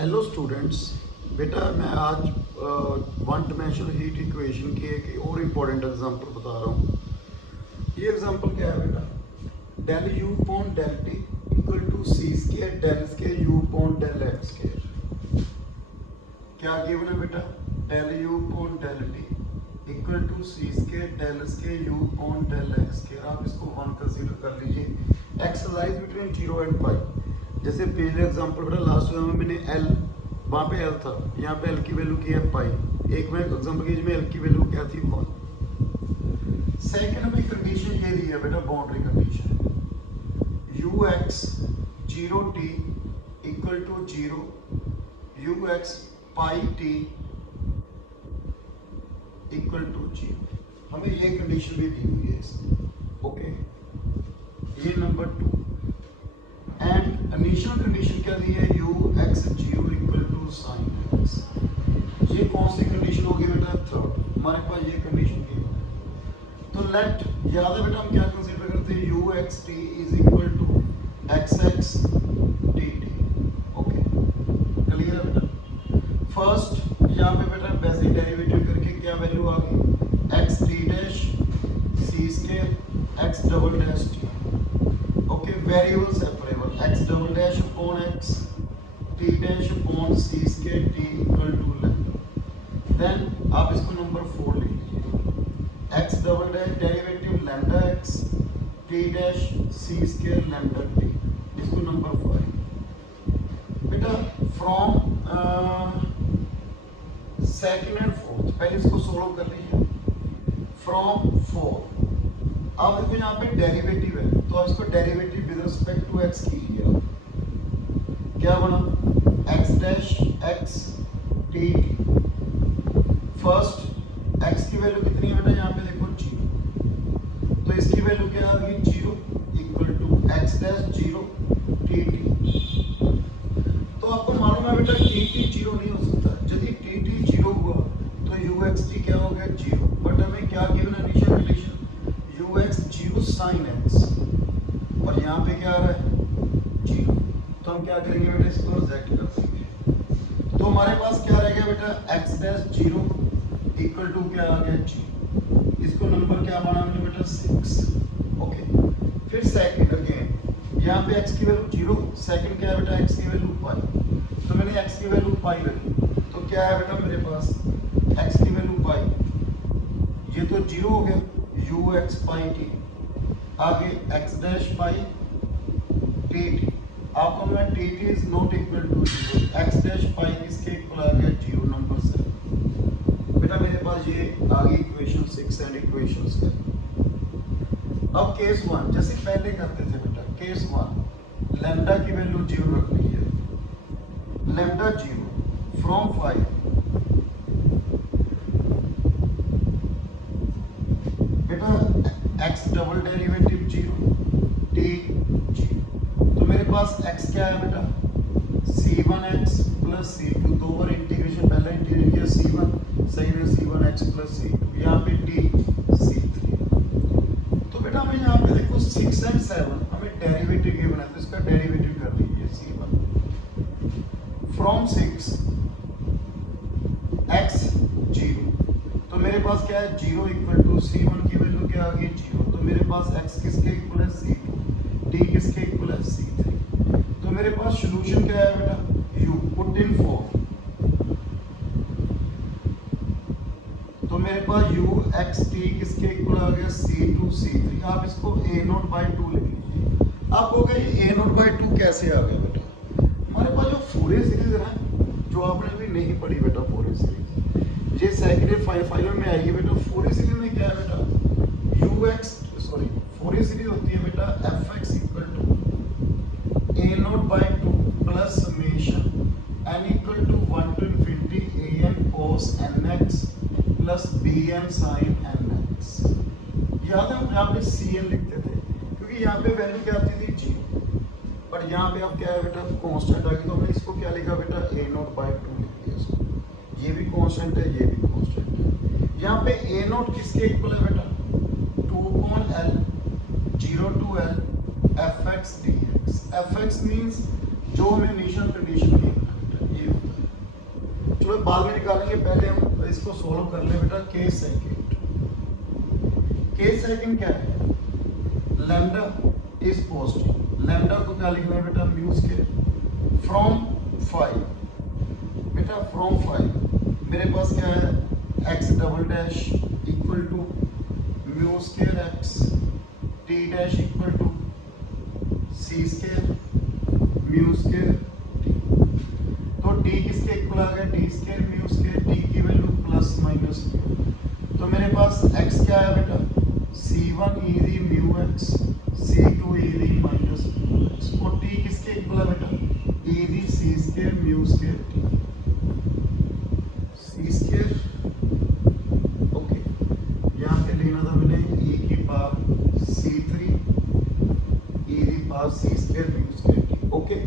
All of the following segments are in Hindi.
Hello students. बेटा मैं आज वन डिमेंशनल हीट इक्वेशन की एक और इम्पोर्टेंट एग्जांपल बता रहा हूँ। ये एग्जांपल क्या है बेटा, del u upon del t equal to c square del square u upon del x square. क्या गिवन है बेटा, del u upon del t equal to c square del square u upon del x square. आप इसको वन कंसीडर कर लीजिए। Exercise between 0 and pi. जैसे पहले एग्जांपल बेटा लास्ट में मैंने एल, वहाँ पे एल था, यहाँ पे एल की वैल्यू की है पाई। एक में एग्जांपल की में एल की वैल्यू क्या थी 1। सेकंड में कंडीशन ये दी है बेटा, boundary condition u x 0 t equal to 0 u x pi t equal to 0। हमें ये कंडीशन भी दी हुई है इसमें। ओके, ये नंबर 2। एंड इनिशियल कंडीशन क्या दी है, u x 0 equal to sine x. ये कौन सी कंडीशन होगी बेटा, थर्ड। हमारे पास ये कंडीशन की है। तो लेट याद है बेटा हम क्या कंसीडर करते हैं, u x t is equal to x x t t. Okay, clear है बेटा। फर्स्ट यहाँ पे बेटा बेसिक डेरिवेटिव करके क्या वैल्यू आ गई, x t dash c square x double dash t. Okay, variable separable x double dash upon x t dash upon c square t equal to lambda. Then आप इसको नंबर 4 ले लीजिए, x double dash derivative lambda x t dash c square lambda t. इसको नंबर 5 बेटा फ्रॉम सेकंड एंड फोर्थ। पहले इसको सोल्व कर लीजिए फ्रॉम 4। अब देखो यहाँ पे डेरिवेटिव है तो इसको derivative with respect to x कीजिए। क्या बना, x dash x t. First x की वैल्यू कितनी है बेटा, यहाँ पे देखो 0, तो इसकी वैल्यू क्या आ गई 0 equal to x dash 0 t t. तो आपको मालूम है बेटा टी टी 0 नहीं हो सकता। यदि टी टी 0 हुआ तो यू एक्स टी क्या हो गया 0। बट हमें क्या गिवन है initial condition, u x 0 sine x, और यहाँ पे क्या आ रहा है 0। तो हम क्या करेंगे बेटा, इसको रिजेक्ट कर देंगे। तो हमारे पास क्या रह गया बेटा, एक्स डैश 0 इक्वल टू क्या आ गया 0। इसको नंबर क्या बना हमने बेटा 6। ओके, फिर सेकंड अगेन यहाँ पे x की वैल्यू 0, सेकंड क्या है बेटा x की वैल्यू पाई। तो मैंने x की वैल्यू पाई रखी, तो क्या है बेटा मेरे पास x की वैल्यू पाई, ये तो 0 हो गया यू एक्स पाई टी। आगे x dash pi t t. आपको मैं t t is not equal to 0, x dash pi किसके इक्वल आ गया 0 नंबर 7। बेटा मेरे पास ये आ गई इक्वेशन 6 एंड इक्वेशन 7। अब केस 1 जैसे पहले करते थे बेटा, केस 1 लैम्डा की वैल्यू 0 रख लीजिए, लैम्डा 0 फ्रॉम 5 बेटा x डबल डेरिवेटिव 0 t 0। तो मेरे पास x क्या है बेटा, c1x प्लस c2। दो बार इंटीग्रेशन, पहला इंटीग्रेट किया c1 सही है c1x प्लस c2, यहाँ पे t c3। तो बेटा हमें यहाँ पे देखो 6 एंड 7 हमें डेरिवेटिव गिवन है, तो इसका डेरिवेटिव कर लीजिए c1 फ्रॉम 6 x 0। तो मेरे पास क्या है 0 इक्वल टू c1 की वैल्यू क्या आ गई 0। तो मेरे पास x किसके इक्वल है c2, t किसके इक्वल है c3। तो मेरे पास सॉल्यूशन क्या है बेटा, u पुट इन 4। तो मेरे पास u x t किसके इक्वल आ गया c2 c3। आप इसको a0/2 लिख लीजिए। आप हो गया ये a0/2 कैसे आ गया बेटा, हमारे पास जो फोरियर सीरीज है जो आपने अभी नहीं पढ़ी बेटा, फोरियर सीरीज ये सेकेंड फाइनल में आएगी बेटा। फोरियर सीरीज में क्या है बेटा, फोरियर सीरीज होती है बेटा fx equal to a0/2 plus summation n equal to 1 to infinity an cos nx plus bn sin nx। याद है हम यहाँ पे cn लिखते थे क्योंकि यहाँ पे वैल्यू क्या आती थी 0, पर यहाँ पे अब क्या है बेटा कांस्टेंट आ गई। तो हमने इसको क्या लिखा बेटा a0/2 लिख दिया इसको। ये भी कांस्टेंट है, ये भी कांस्टेंट है। यहाँ पे a0 किसके इक्वल है बेटा 2/L 0 to L fx dx। fx means जो हमें इनिशियल कंडीशन दी है ये चलो बाद में निकालेंगे, पहले हम इसको सोल्व कर ले बेटा। केस सेकंड क्या है, लैम्डा इज पॉजिटिव। लैम्डा को क्या लिखना है बेटा, म्यू स्क्वायर फ्रॉम 5 बेटा, फ्रॉम 5 मेरे पास क्या है, x double dash equal to mu square x, t dash equal to c square mu square t. तो टी किसके इक्वल आ गया, t square mu square, t की वैल्यू प्लस माइनस म्यू। तो मेरे पास एक्स क्या है बेटा, c1 इजी म्यू एक्स, c2 इजी माइनस म्यू एक्स, और टी किसके इक्वल है बेटा, इजी c square mu square t, c square. Okay, यहाँ पे लेना था मैंने e की पावर c3 इजी power c square mu square t. Okay,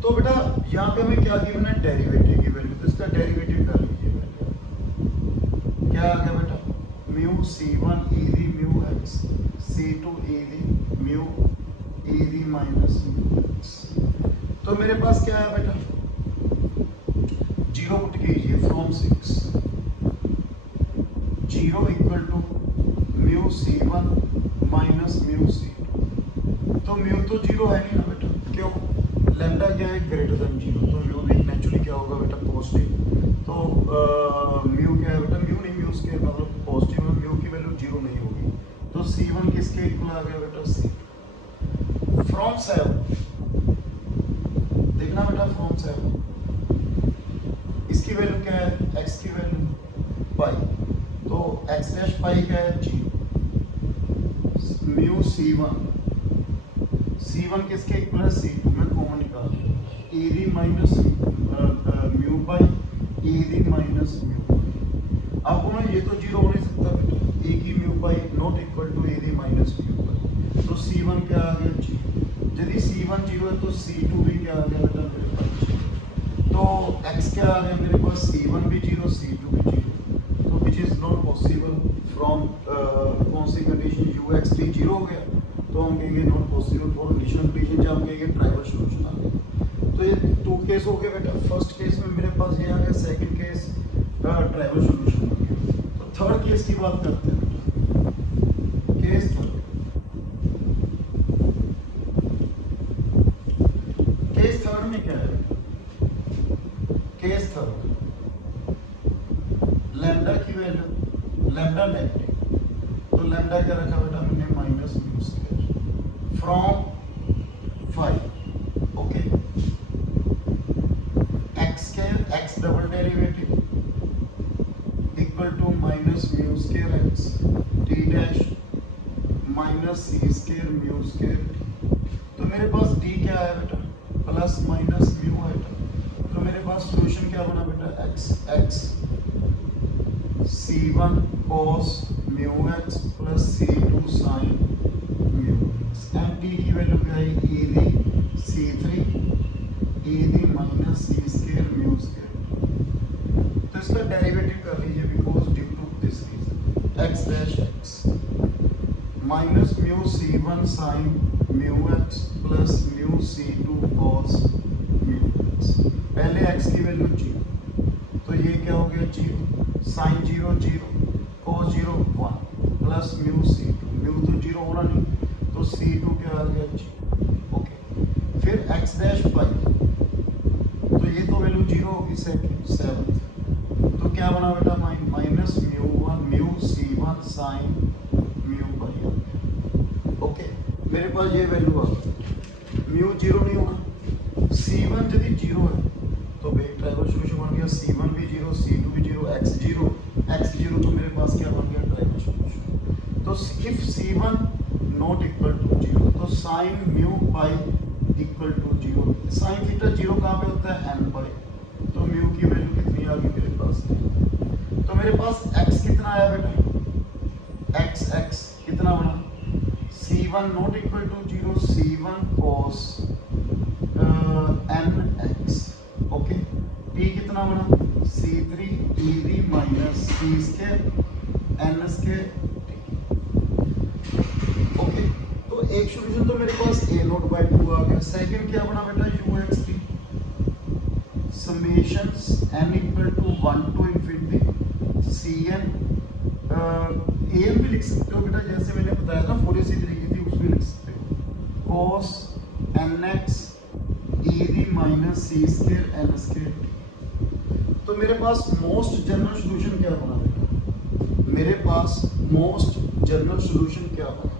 तो बेटा यहाँ पे हमें क्या गिवन है, डेरिवेटिव की वैल्यू, तो इसका डेरिवेटिव कर लीजिए। क्या आ गया बेटा, म्यू c1 इजी म्यू एक्स, c2 इजी म्यू इजी माइनस म्यू एक्स। तो मेरे पास क्या है बेटा, जीरो पुट कीजिए from 6, zero equal to mu c1 minus mu c2। तो म्यू तो जीरो है नहीं ना बेटा, क्यों, लैम्डा क्या है, ग्रेटर देन जीरो, तो म्यू भी नेचुरली क्या होगा बेटा, पॉजिटिव। तो म्यू क्या है बेटा, म्यू नहीं, म्यू स्क्वायर मतलब पॉजिटिव है, म्यू की वैल्यू जीरो नहीं होगी। तो c1 किसके इक्वल आ गया बेटा, c। फ्रॉम 7 देखना बेटा, फ्रॉम 7 इसकी वैल्यू क्या है, x की वैल्यू पाई, तो x डैश पाई क्या है, जीरो। म्यू c1 किसके इक्वल है, c2, मैं कॉमन निकाल ed minus mu by ed minus mu. आपको ना ये तो जीरो हो नहीं सकता बेटा, ए की mu by not equal to ed minus mu by, तो c1 क्या आ गया, जीरो। यदि c1 जीरो है तो c2 भी क्या आ गया बेटा मेरे पास, तो x क्या आ गया मेरे पास, c1 भी जीरो c2 भी जीरो, तो which is not possible from कौन सी कंडीशन, ux t जीरो हो गया, तो हम कहेंगे not possible for additional condition, जब हम कहेंगे ट्राइवल सॉल्यूशन आ गया। तो ये टू केस हो गए बेटा, फर्स्ट केस में मेरे पास ये आ गया, सेकंड केस ट्राइवल सॉल्यूशन हो गया। तो थर्ड केस की बात करते हैं बेटा, केस थर्ड। केस थर्ड में क्या है, केस थर्ड लैम्डा की वैल्यू, लैम्डा नेगेटिव, तो लैम्डा क्या रखा बेटा मैंने, minus mu square from 5। Okay, x double derivative equal to minus mu square x, t dash minus c square mu square t. तो मेरे पास डी क्या है बेटा, प्लस माइनस म्यू है, तो मेरे पास सॉल्यूशन क्या बना बेटा, x c1 cos mu x plus c2 sin mu x, and t की वैल्यू क्या है, ed c3 ed minus c square mu square. तो इसका डेरिवेटिव कर लीजिए, because due to this reason x dash x minus mu c1 sin mu x plus mu c2 cos mu x. पहले x की वैल्यू जीरो, तो ये क्या हो गया, zero, sine zero zero, cos zero 1 plus mu c2, mu तो जीरो होना नहीं, तो c2 क्या आ गया, जीरो। ओके, फिर x डैश पाई, तो ये तो वैल्यू जीरो होगी, सेवन, तो क्या बना बेटा, minus mu c1 sine mu pi. Okay, मेरे पास ये वैल्यू आ गई, म्यू जीरो नहीं होगा, c1 यदि जीरो है तो भाई ट्राइवल सॉल्यूशन बन गया, c1 भी जीरो c2 भी जीरो, x जीरो, तो मेरे पास क्या बन गया, ट्राइवल सॉल्यूशन। तो if c1 not equal to zero, तो sine mu pi equal to zero, sine theta zero कहाँ पे होता है, n पाई, तो म्यू की वैल्यू कितनी आ गई मेरे पास, तो मेरे पास x कितना आया बेटा, x कितना बना, c1 not equal to zero, c1 cos nx। Okay, t कितना बना, c3 ed minus c square n square. Okay, तो एक सॉल्यूशन तो मेरे पास a नॉट बाय 2 आ गया। सेकंड क्या बना बेटा, ux t summations n equal to 1 to infinity c n a n भी लिख सकते हो बेटा, जैसे मैंने बताया था पूरी सी तरीके थी उसमें लिख सकते हो cos nx e दी minus c square N square t. तो मेरे पास मोस्ट जनरल सॉल्यूशन क्या बना बेटा, मेरे पास मोस्ट जनरल सॉल्यूशन क्या बना,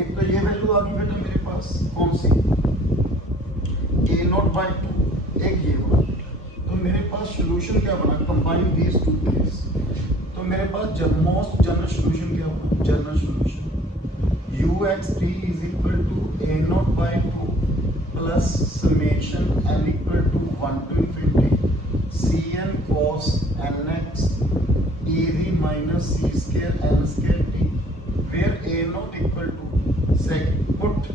एक तो ये वैल्यू आ गई बेटा मेरे पास कौन सी a0/2, एक ये बना। तो मेरे पास सॉल्यूशन क्या बना, कंबाइन दीस टू केस। तो मेरे पास जब मोस्ट जनरल सॉल्यूशन क्या बना, general solution ux3 is equal to a0/2 plus summation n equal to 1 to infinity cn cos nx e the minus c square n square t, where a0 equal to second put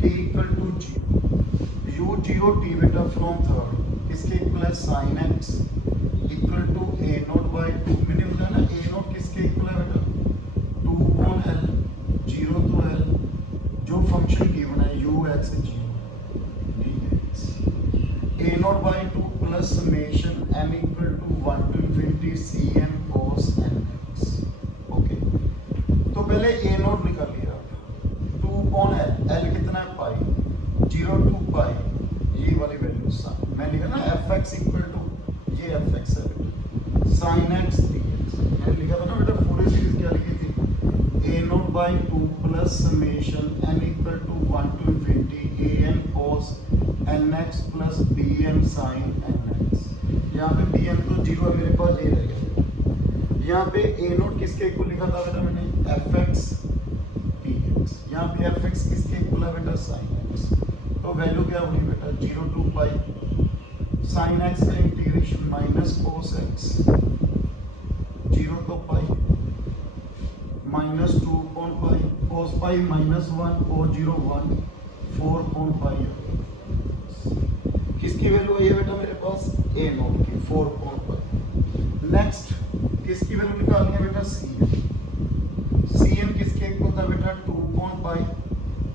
t equal to 0 u 0 t beta from third किसके इक्वल है sin x equal to a0/2। मैंने बताया ना a0 किसके इक्वल है बेटा 2 upon l 0 to l, जो फंक्शन गिवन है ux 0 dx a0/2 plus summation n equal to 1 to infinity cn cos nx। Okay, तो पहले a0 निकाल लिया, 2 upon l, l कितना है पाई, 0 to पाई, ये वाली वैल्यू मैं लिखा ना fx इक्वल टू ये fx है बेटा sin x dx। मैंने लिखा था ना बेटा पूरी सीरीज क्या लिखी थी a0/2 plus summation n equal to 1 to infinity an cos nx plus bn sin nx। यहाँ पे bn तो 0 है मेरे पास, ये रह गया। यहाँ पे a0 किसके इक्वल लिखा था बेटा मैंने fx dx, यहाँ पे fx किसके इक्वल है बेटा sin x। तो वैल्यू क्या होगी बेटा 0 to पाई sin x का integration minus cos x 0 to pi minus 2 upon pi cos pi minus 1 cos 0 1 4 upon पाई। किसकी वैल्यू आई है बेटा मेरे पास a0 की 4 upon पाई। नेक्स्ट किसकी वैल्यू निकालनी है बेटा cn किसके इक्वल था बेटा 2 upon pi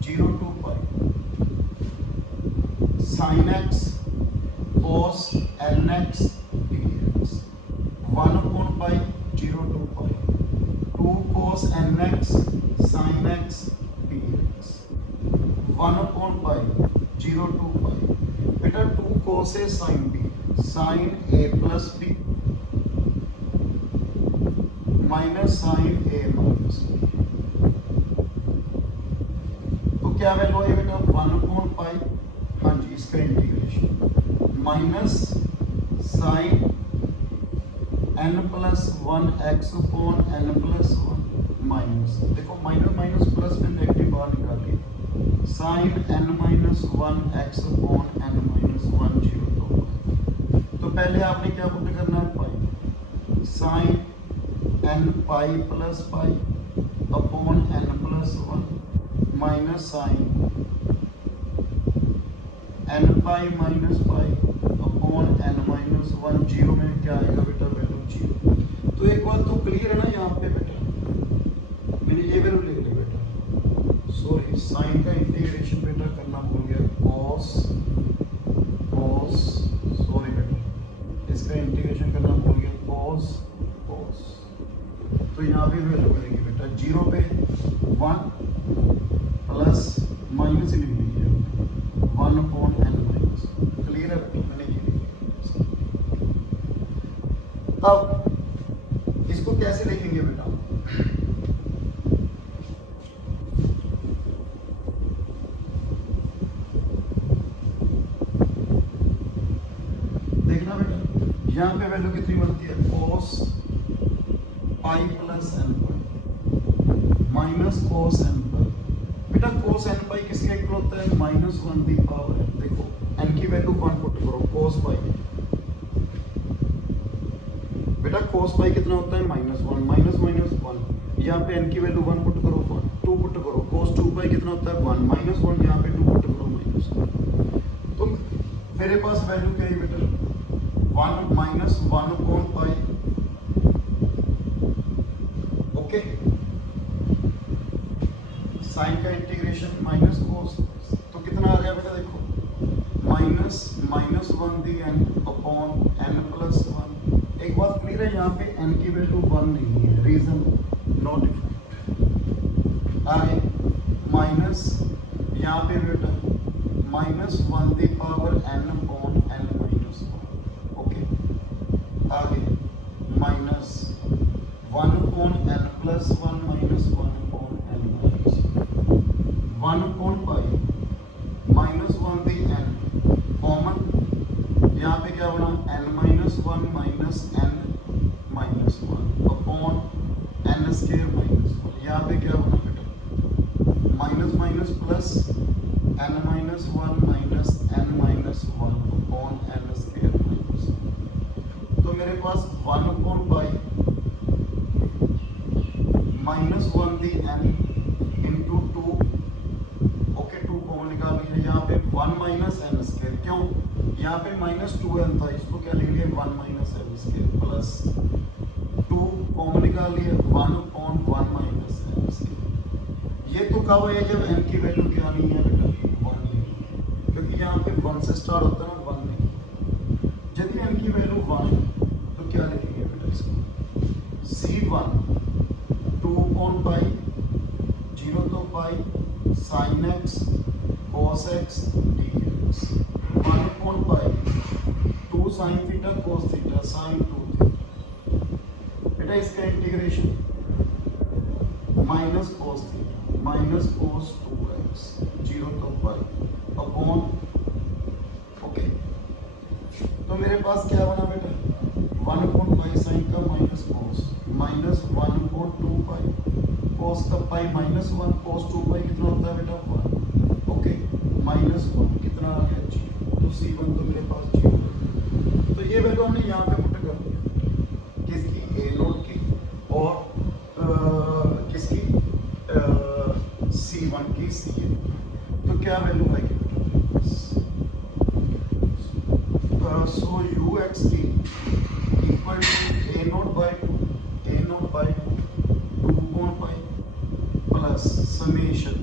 0 to pi sin x cos nx dx 1 upon pi 0 to pi 2 cos nx sin x dx 1 upon pi 0 to पाई। बेटा 2 cos a sin b sin a plus b minus sin a minus b। तो क्या वैल्यू है बेटा 1 upon पाई, हाँ जी इसका integration minus sine n plus 1 x upon n plus 1 minus, देखो माइनस माइनस प्लस में नेगेटिव बाहर निकाल लिया sine n minus 1 x upon n minus 1 0 तो पहले आपने क्या पुट करना है pi sine n pi plus pi upon n plus 1 minus sine n pi minus pi upon n minus 1 0 में क्या आएगा बेटा वैल्यू 0। तो एक बात तो क्लियर है ना यहाँ पे बेटा, मैंने ये वैल्यू लिख ली बेटा, सॉरी साइन का इंटीग्रेशन बेटा करना भूल गया cos सॉरी बेटा इसका इंटीग्रेशन करना भूल गया cos। तो यहाँ पे वैल्यू करेंगे बेटा 0 पे 1 प्लस माइनस ही लिख लीजिए 1 upon n माइनस, क्लियर है बेटा मैंने ये लिखा। अब इसको कैसे लिखेंगे बेटा, देखना बेटा यहाँ पे वैल्यू कितनी बनती है cos pi plus n pi minus cos n पाई। बेटा cos n पाई किसके इक्वल होता है माइनस 1 दी पावर, देखो n की वैल्यू 1 पुट करो cos पाई, बेटा cos पाई कितना होता है माइनस 1 माइनस माइनस 1, यहाँ पे n की वैल्यू 1 पुट करो 1 2 पुट करो cos 2 पाई कितना होता है 1 माइनस 1, यहाँ पे 2 पुट करो माइनस 1। तो मेरे पास वैल्यू क्या है बेटा 1 minus 1 upon pi. Okay sine का इंटीग्रेशन माइनस cos, तो कितना आ गया बेटा देखो minus minus one the n upon n plus one. एक बात क्लियर है, यहाँ पे एन की वैल्यू वन नहीं है, रीजन नॉट इफेक्ट। आगे माइनस यहाँ पे बेटा minus one the power n upon n minus one. Okay, आगे minus one upon n plus one minus one upon n minus one upon pi minus one the n common, यहाँ पे क्या बना n minus one minus n minus one upon n square minus one. यहाँ पे क्या बना बेटा minus minus plus n minus one minus n minus one upon n square minus one. तो मेरे पास one upon pi minus one the n into two. Okay, two common निकाल लीजिए, यहाँ पे वन माइनस एन स्क्वायर, क्यों यहाँ पे माइनस टू एन था, इसको क्या लेंगे one minus n square plus two common निकाल लिए one upon one minus n square. ये तो कब है जब एन की वैल्यू क्या नहीं है बेटा वन नहीं है, क्योंकि यहाँ पे वन से स्टार्ट होता है ना, वन नहीं। यदि एन की वैल्यू वन है तो क्या लिखेंगे बेटा इसको c one two upon pi zero तो pi sine x cos x d x one upon pi two sine theta cos theta sine two theta. बेटा इसका integration minus cos theta minus cos two x zero तो पाई अपॉन। ओके, तो मेरे पास क्या बना बेटा वन अपॉन पाई साइन का minus one upon two pi cos का pi minus one cos two pi कितना होता है बेटा वन। ओके, माइनस वन कितना आ गया जीरो, तो सी वन तो मेरे पास जीरो। तो ये वैल्यू हमने यहाँ पे पुट कर दिया किसकी ए नोट की और किसकी सी वन की सी ए। तो क्या वैल्यू आएगी बेटा so u x t equal to a not by two upon pi plus summation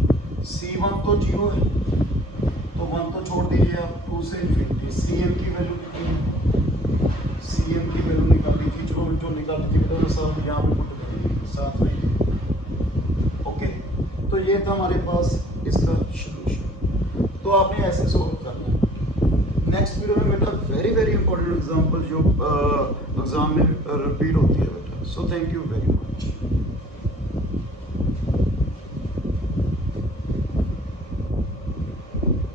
c one तो जीरो है तो वन तो छोड़ दीजिए आप, टू से इन्फिनिटी। सी एम की वैल्यू कितनी है, सी एम की वैल्यू निकाल लीजिए, जो निकाल लीजिए तो सब यहाँ पे पुट करेंगे साथ में। ओके, तो ये था हमारे पास इसका सॉल्यूशन। तो आपने ऐसे सॉल्व करना है। नेक्स्ट वीडियो में बेटा वेरी इंपॉर्टेंट एग्जांपल जो एग्जाम में रिपीट होती है बेटा। So thank you very much.